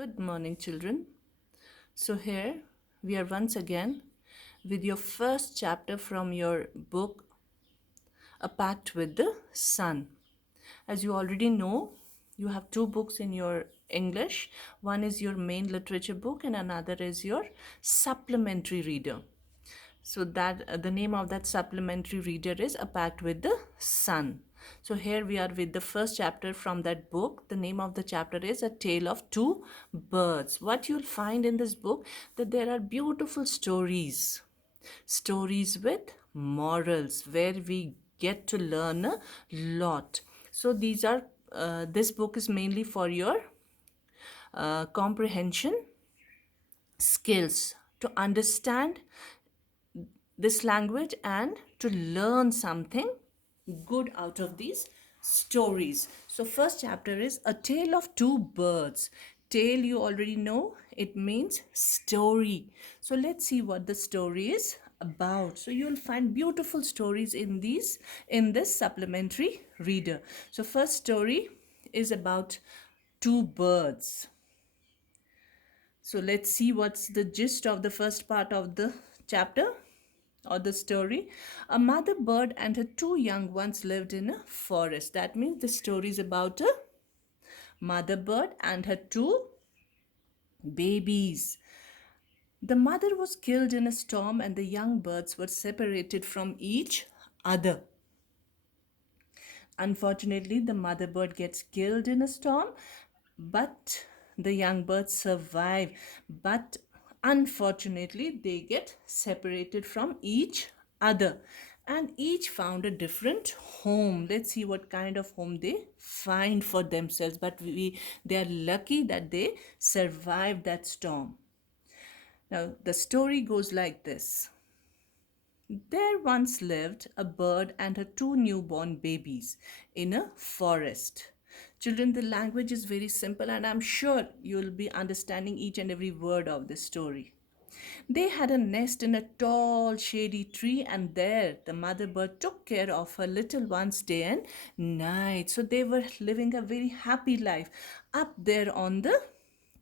Good morning, children. So, here we are once again with your first chapter from your book, A Pact with the Sun. As you already know, you have two books in your English. One is your main literature book, and another is your supplementary reader. So that the name of that supplementary reader is A Pact with the Sun. So here we are with the first chapter from that book. The name of the chapter is A Tale of Two Birds. What you'll find in this book, that there are beautiful stories, stories with morals where we get to learn a lot. So these are this book is mainly for your comprehension skills, to understand this language and to learn something good out of these stories. So first chapter is A Tale of Two Birds. Tale, you already know, it means story. So let's see what the story is about. So you'll find beautiful stories in this supplementary reader. So first story is about two birds. So let's see what's the gist of the first part of the chapter or the story. A mother bird and her two young ones lived in a forest. That means the story is about a mother bird and her two babies. The mother was killed in a storm and the young birds were separated from each other. Unfortunately, the mother bird gets killed in a storm, but the young birds survive. But unfortunately, they get separated from each other and each found a different home. Let's see what kind of home they find for themselves. But they are lucky that they survived that storm. Now, the story goes like this. There once lived a bird and her two newborn babies in a forest. Children, the language is very simple, and I'm sure you'll be understanding each and every word of this story. They had a nest in a tall, shady tree, and there the mother bird took care of her little ones day and night. So they were living a very happy life up there on the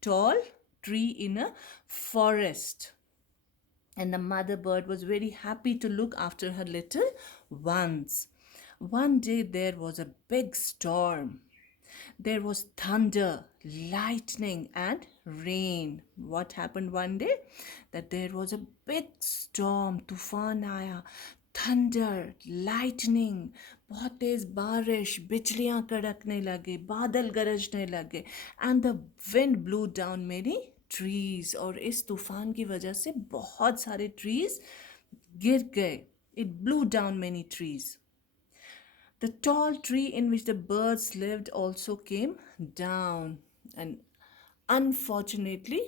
tall tree in a forest. And the mother bird was very happy to look after her little ones. One day there was a big storm. There was thunder, lightning, and rain. What happened one day? That there was a big storm, तूफान आया, thunder, lightning, बहुत तेज बारिश, बिजलियां कड़कने लगे, बादल गरजने लगे, and the wind blew down many trees. और इस तूफान की वजह से बहुत सारे trees गिर गए. It blew down many trees. The tall tree in which the birds lived also came down, and unfortunately,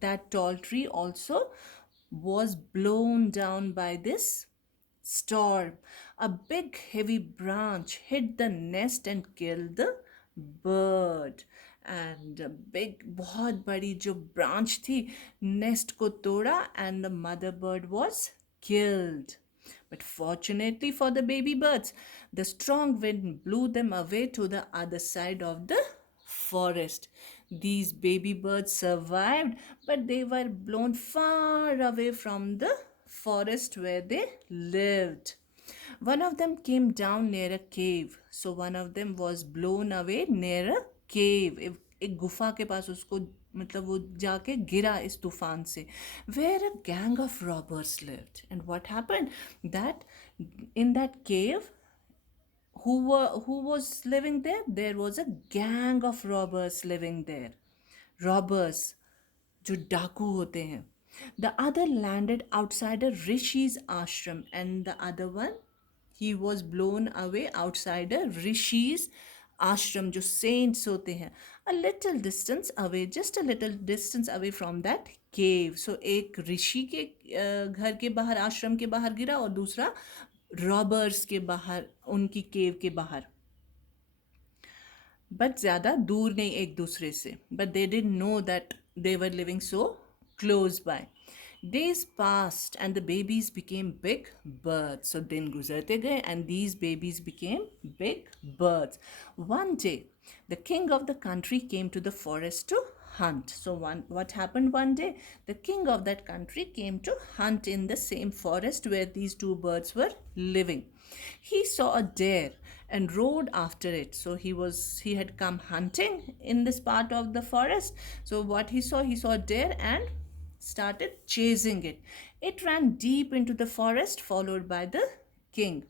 that tall tree also was blown down by this storm. A big heavy branch hit the nest and killed the bird. And a big बहुत बड़ी जो branch थी nest को तोड़ा and the mother bird was killed. But fortunately for the baby birds, the strong wind blew them away to the other side of the forest. These baby birds survived, but they were blown far away from the forest where they lived. One of them came down near a cave. So one of them was blown away near a cave. एक गुफा के पास उसको मतलब वो जाके गिरा इस तूफान से. Where a gang of robbers lived. And what happened? That in that cave, who was living there? There was a gang of robbers living there. Robbers, जो डाकू होते हैं. The other landed outside a rishi's ashram, and the other one, he was blown away outside a rishi's ashram, जो saints होते हैं, a little distance away, just a little distance away from that cave. So एक ऋषि के घर के बाहर, आश्रम के बाहर गिरा, और दूसरा रॉबर्स के बाहर, उनकी केव के बाहर. बट ज़्यादा दूर नहीं एक दूसरे से. But they didn't know that they were living so close by. Days passed and the babies became big birds. So दिन गुजरते गए and these babies became big birds. One day, the king of the country came to the forest to hunt. So what happened one day? The king of that country came to hunt in the same forest where these two birds were living. He saw a deer and rode after it. So he had come hunting in this part of the forest. So what he saw a deer and started chasing it. It ran deep into the forest, followed by the king.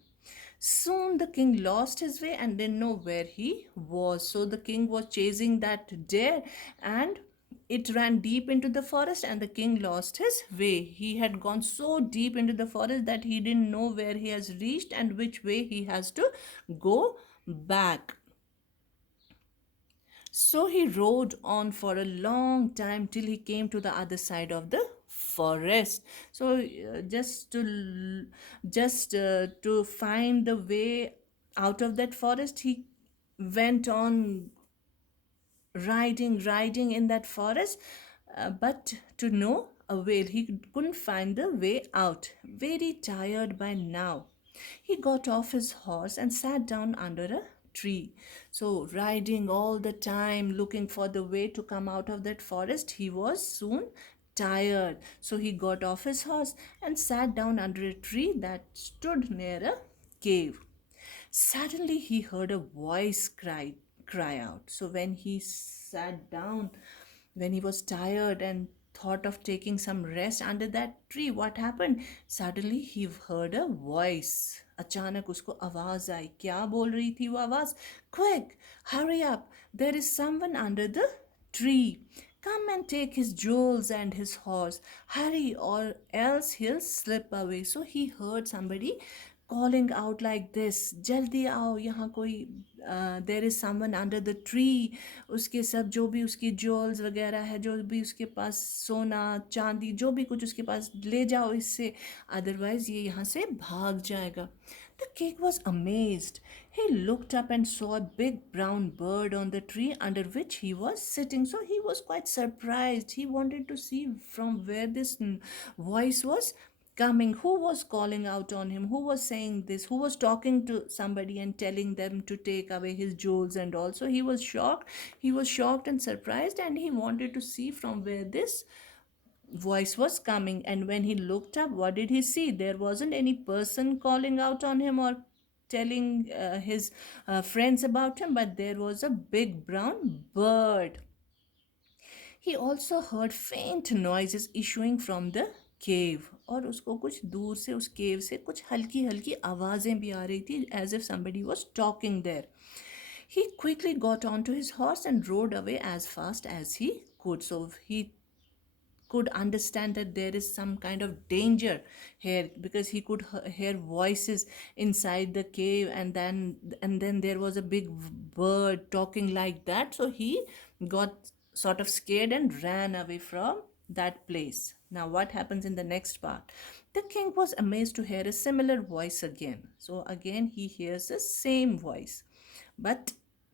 Soon the king lost his way and didn't know where he was. So the king was chasing that deer and it ran deep into the forest and the king lost his way. He had gone so deep into the forest that he didn't know where he has reached and which way he has to go back. So he rode on for a long time till he came to the other side of the forest. So just to find the way out of that forest, he went on riding in that forest, but to no avail. He couldn't find the way out. Very tired by now, he got off his horse and sat down under a tree. So, riding all the time, looking for the way to come out of that forest, he was soon tired. So, he got off his horse and sat down under a tree that stood near a cave. Suddenly he heard a voice cry out. So when he sat down, when he was tired and thought of taking some rest under that tree, what happened? Suddenly he heard a voice. अचानक उसको आवाज आई. क्या बोल रही थी वो आवाज? Quick, hurry up, there is someone under the tree. Come and take his jewels and his horse. Hurry, or else he'll slip away. So he heard somebody calling out like this, जल्दी आओ, यहाँ कोई there is someone under the tree. उसके सब जो भी उसकी jewels वगैरह है, जो भी उसके पास सोना चांदी जो भी कुछ उसके पास, ले जाओ इससे, अदरवाइज ये यहाँ से भाग जाएगा. The king was amazed. He looked up and saw a big brown bird on the tree under which he was sitting. So he was quite surprised. He wanted to see from where this voice was coming, who was calling out on him, who was saying this, who was talking to somebody and telling them to take away his jewels. And also he was shocked and surprised, and he wanted to see from where this voice was coming. And when he looked up, what did he see? There wasn't any person calling out on him or telling his friends about him, but there was a big brown bird. He also heard faint noises issuing from the cave. और उसको कुछ दूर से उस केव से कुछ हल्की हल्की आवाज़ें भी आ रही थी, as if somebody was talking there. He quickly got onto his horse and rode away as fast as he could. So he could understand that there is some kind of danger here, because he could hear voices inside the cave, and then there was a big bird talking like that. So he got sort of scared and ran away from that place. Now what happens in the next part? The king was amazed to hear a similar voice again. So again he hears the same voice, but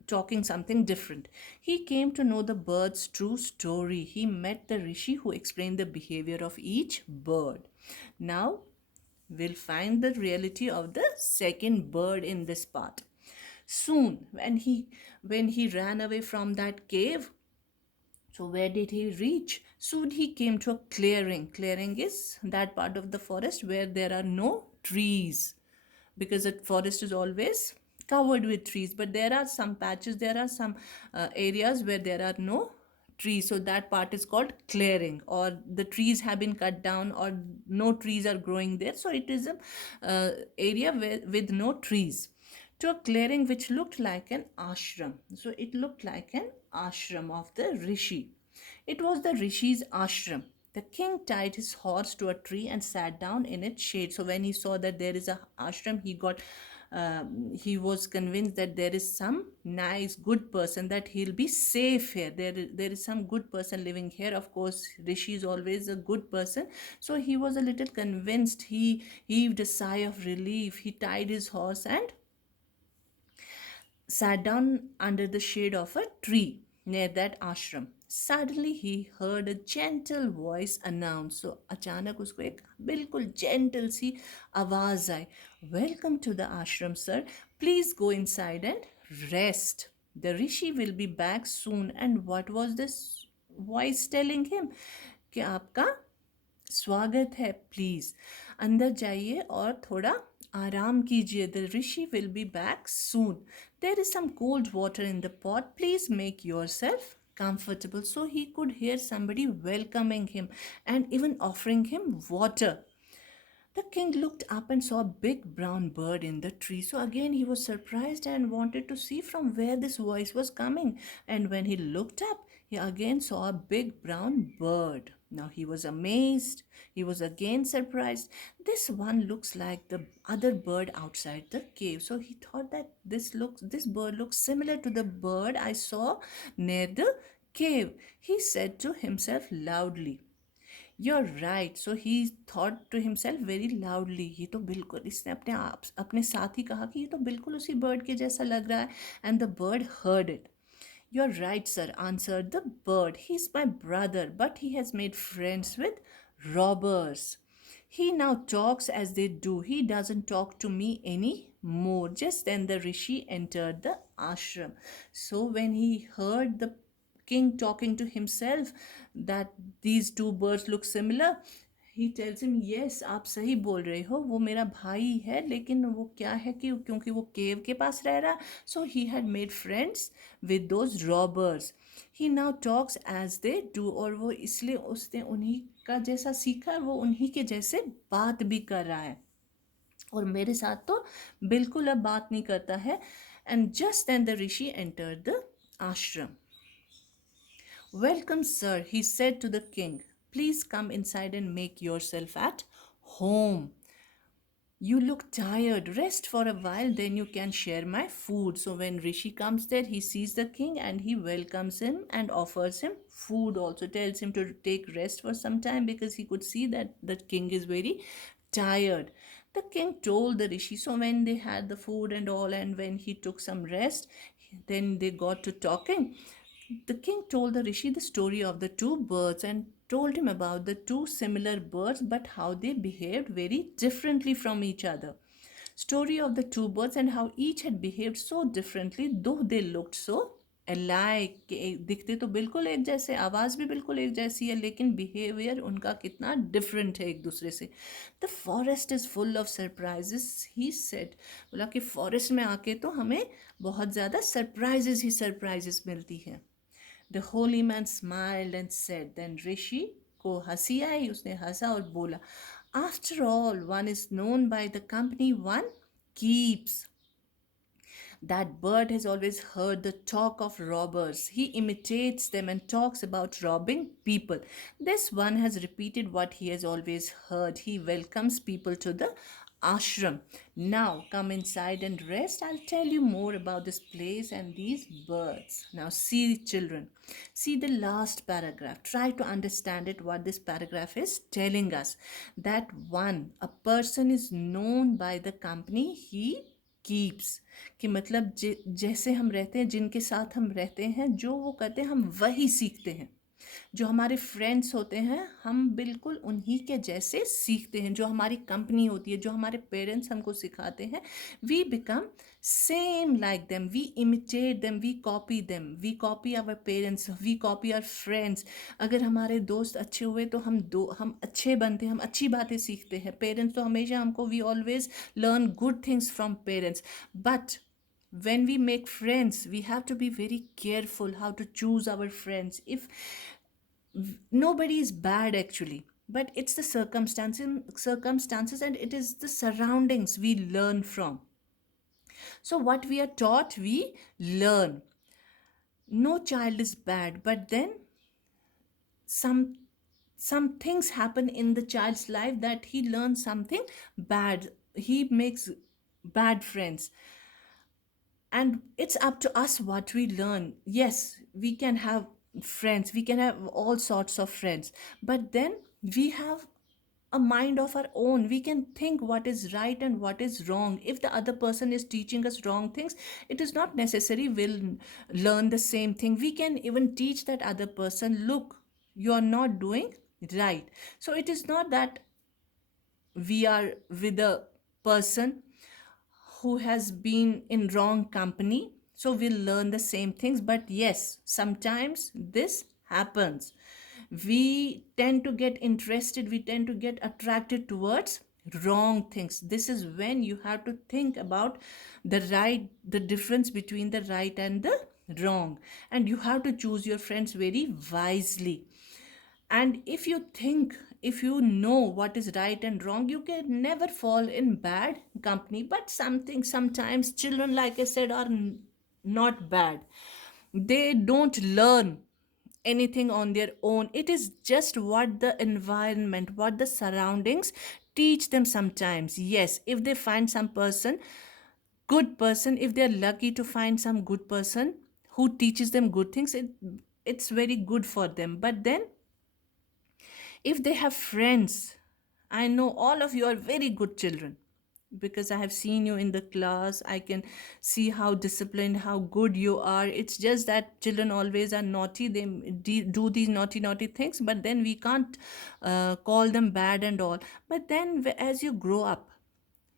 talking something different. He came to know the bird's true story. He met the rishi who explained the behavior of each bird. Now we'll find the reality of the second bird in this part. Soon, when he ran away from that cave, so where did he reach? Soon he came to a clearing. Clearing is that part of the forest where there are no trees, because the forest is always covered with trees, but there are some patches, there are some areas where there are no trees. So that part is called clearing, or the trees have been cut down, or no trees are growing there. So it is a area with no trees. To a clearing which looked like an ashram. So it looked like an ashram of the rishi. It was the rishi's ashram. The king tied his horse to a tree and sat down in its shade. So when he saw that there is a ashram, he was convinced that there is some nice good person, that he'll be safe here. There is some good person living here. Of course, rishi is always a good person. So he was a little convinced. He heaved a sigh of relief. He tied his horse and sat down under the shade of a tree near that ashram. Suddenly he heard a gentle voice announce. So अचानक उसको एक बिल्कुल gentle सी आवाज आई. Welcome to the ashram, sir. Please go inside and rest. The rishi will be back soon. And what was this voice telling him कि आपका स्वागत है, please अंदर जाइए और थोड़ा आराम कीजिए. The Rishi will be back soon. There is some cold water in the pot, please make your self comfortable. So he could hear somebody welcoming him and even offering him water. The king looked up and saw a big brown bird in the tree. So again he was surprised and wanted to see from where this voice was coming. And when he looked up, he again saw a big brown bird. Now he was amazed. He was again surprised. This one looks like the other bird outside the cave. So he thought that this bird looks similar to the bird I saw near the cave. He said to himself loudly. You're right. So he thought to himself very loudly. ये तो बिल्कुल इसने अपने साथ ही कहा कि ये तो बिल्कुल उसी bird के जैसा लग रहा है. And the bird heard it. You're right, sir, answered the bird. He's my brother, but he has made friends with robbers. He now talks as they do. He doesn't talk to me any more. Just then the rishi entered the ashram. So when he heard the king talking to himself that these two birds look similar, he tells him, yes, आप सही बोल रहे हो, वो मेरा भाई है, लेकिन वो क्या है कि क्योंकि वो केव के पास रह रहा, so he had made friends with those robbers. He now talks as they do, और वो इसलिए उसने उन्हीं का जैसा सीखा, वो उन्हीं के जैसे बात भी कर रहा है, और मेरे साथ तो बिल्कुल अब बात नहीं करता है. And just then the rishi entered the ashram. Welcome, sir, he said to the king. Please come inside and make yourself at home. You look tired. Rest for a while, then you can share my food. So when Rishi comes there, he sees the king and he welcomes him and offers him food. Also tells him to take rest for some time because he could see that the king is very tired. The king told the Rishi. So when they had the food and all, and when he took some rest, then they got to talking. The king told the rishi the story of the two birds and told him about the two similar birds but how they behaved very differently from each other. Story of the two birds and how each had behaved so differently though they looked so alike. दिखते तो बिल्कुल एक जैसे, आवाज़ भी बिल्कुल एक जैसी है, लेकिन बिहेवियर उनका कितना डिफरेंट है एक दूसरे से. The forest is full of surprises, he said. बोला कि फॉरेस्ट में आके तो हमें बहुत ज़्यादा सरप्राइजेस मिलती है. The holy man smiled and said, then Rishi को हंसी आई, उसने हंसा और बोला, after all, one is known by the company one keeps. That bird has always heard the talk of robbers. He imitates them and talks about robbing people. This one has repeated what he has always heard. He welcomes people to the ashram. Now come inside and rest. I'll tell you more about this place and these birds. Now see, children, see the last paragraph. Try to understand it, what this paragraph is telling us. That one, a person is known by the company he keeps, कि मतलब जैसे हम रहते हैं, जिनके साथ हम रहते हैं, जो वो करते हैं हम वही सीखते हैं. जो हमारे फ्रेंड्स होते हैं हम बिल्कुल उन्हीं के जैसे सीखते हैं. जो हमारी कंपनी होती है, जो हमारे पेरेंट्स हमको सिखाते हैं, we become same like them, we imitate them, we copy them, we copy our parents, we copy our friends. अगर हमारे दोस्त अच्छे हुए तो हम अच्छे बनते हैं, हम अच्छी बातें सीखते हैं. पेरेंट्स तो हमेशा हमको, we always learn good things from parents. But when we make friends, we have to be very careful how to choose our friends. If nobody is bad actually, but it's the circumstances and it is the surroundings we learn from. So what we are taught, we learn. No child is bad, but then some things happen in the child's life that he learns something bad, he makes bad friends, and it's up to us what we learn. Yes, we can have friends, we can have all sorts of friends, but then we have a mind of our own. We can think what is right and what is wrong. If the other person is teaching us wrong things, it is not necessary we'll learn the same thing. We can even teach that other person, look, you are not doing right. So it is not that we are with a person who has been in wrong company, so we'll learn the same things. But yes, sometimes this happens. We tend to get interested, we tend to get attracted towards wrong things. This is when you have to think about the difference between the right and the wrong, and you have to choose your friends very wisely. And if you think, if you know what is right and wrong, you can never fall in bad company. But sometimes children, like I said, are not bad. They don't learn anything on their own. It is just what the environment, what the surroundings teach them sometimes. Yes, if they find some person, good person, if they're lucky to find some good person who teaches them good things, it's very good for them. But then if they have friends, I know all of you are very good children, because I have seen you in the class. I can see how disciplined, how good you are. It's just that children always are naughty. They do these naughty things, but then we can't call them bad and all. But then as you grow up,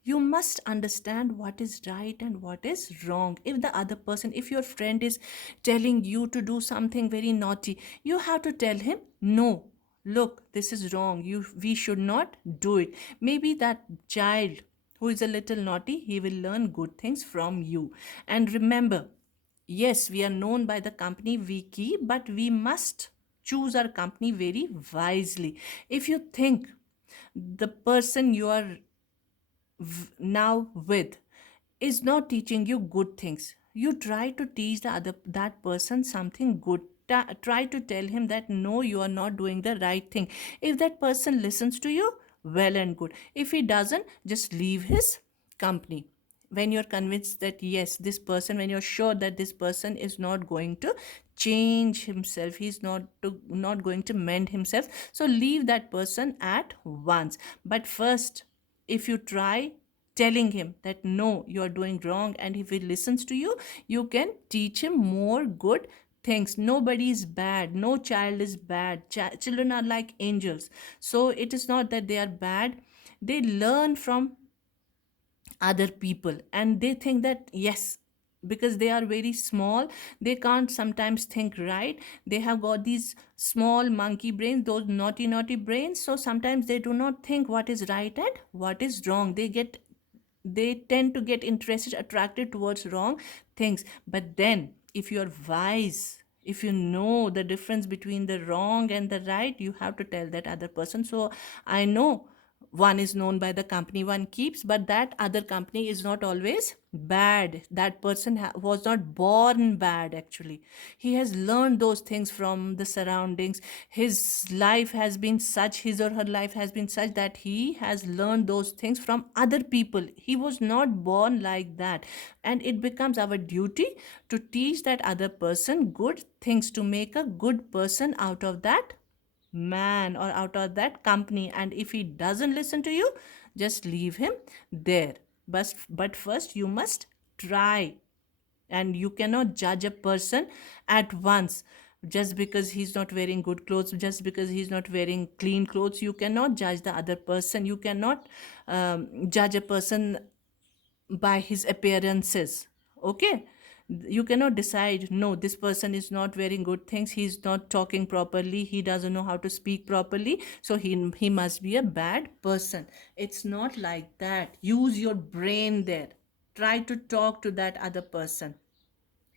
you must understand what is right and what is wrong. If the other person, if your friend is telling you to do something very naughty, you have to tell him, no, look, this is wrong, we should not do it. Maybe that child who is a little naughty, he will learn good things from you. And remember, yes, we are known by the company we keep, but we must choose our company very wisely. If you think the person you are now with is not teaching you good things, you try to teach the other that person something good. Try to tell him that no, you are not doing the right thing. If that person listens to you, well and good. If he doesn't, just leave his company. When you're convinced that yes, this person, when you're sure that this person is not going to change himself, he's not going to mend himself, so leave that person at once. But first, if you try telling him that no, you are doing wrong, and if he listens to you, you can teach him more good things. Nobody is bad, no child is bad. Children are like angels. So it is not that they are bad. They learn from other people, and they think that yes, because they are very small, they can't sometimes think right. They have got these small monkey brains, those naughty brains. So sometimes they do not think what is right and what is wrong. They tend to get interested, attracted towards wrong things. But then if you are wise, if you know the difference between the wrong and the right, you have to tell that other person. So I know one is known by the company one keeps, but that other company is not always bad. That person was not born bad. Actually, he has learned those things from the surroundings. His life has been such, his or her life has been such that he has learned those things from other people. He was not born like that. And it becomes our duty to teach that other person good things, to make a good person out of that man or out of that company. And if he doesn't listen to you, just leave him there. But first you must try. And you cannot judge a person at once. Just because he's not wearing good clothes, just because he's not wearing clean clothes, you cannot judge the other person. You cannot judge a person by his appearances. Okay, you cannot decide, no, this person is not wearing good things, he's not talking properly, he doesn't know how to speak properly, so he must be a bad person. It's not like that. Use your brain there. Try to talk to that other person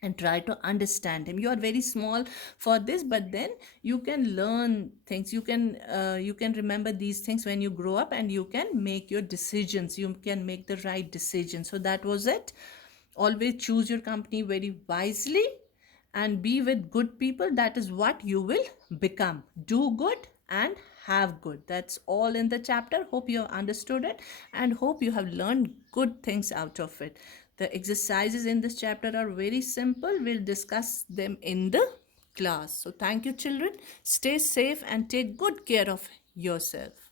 and try to understand him. You are very small for this, but then you can learn things. You can remember these things when you grow up, and you can make your decisions. You can make the right decision. So that was it. Always choose your company very wisely and be with good people. That is what you will become. Do good and have good. That's all in the chapter. Hope you have understood it, and hope you have learned good things out of it. The exercises in this chapter are very simple. We'll discuss them in the class. So thank you, children. Stay safe and take good care of yourself.